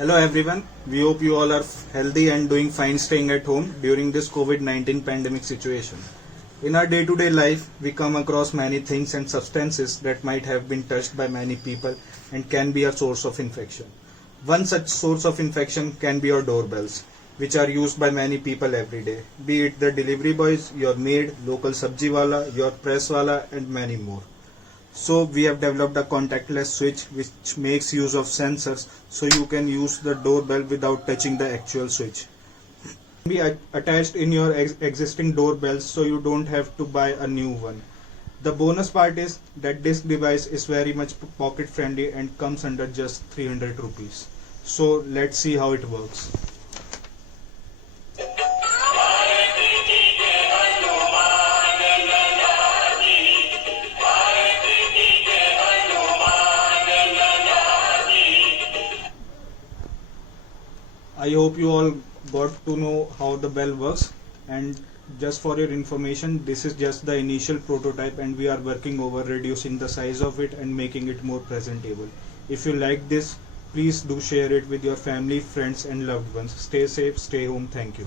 Hello everyone, we hope you all are healthy and doing fine staying at home during this COVID-19 pandemic situation. In our day-to-day life, we come across many things and substances that might have been touched by many people and can be a source of infection. One such source of infection can be your doorbells, which are used by many people every day, be it the delivery boys, your maid, local sabji wala, your press wala, and many more. So we have developed a contactless switch which makes use of sensors, so you can use the doorbell without touching the actual switch. Be attached in your existing doorbells, so you don't have to buy a new one. The bonus part is that this device is very much pocket friendly and comes under just 300 rupees. So let's see how it works. I hope you all got to know how the bell works, and just for your information, this is just the initial prototype and we are working over reducing the size of it and making it more presentable. If you like this, please do share it with your family, friends and loved ones. Stay safe, stay home. Thank you.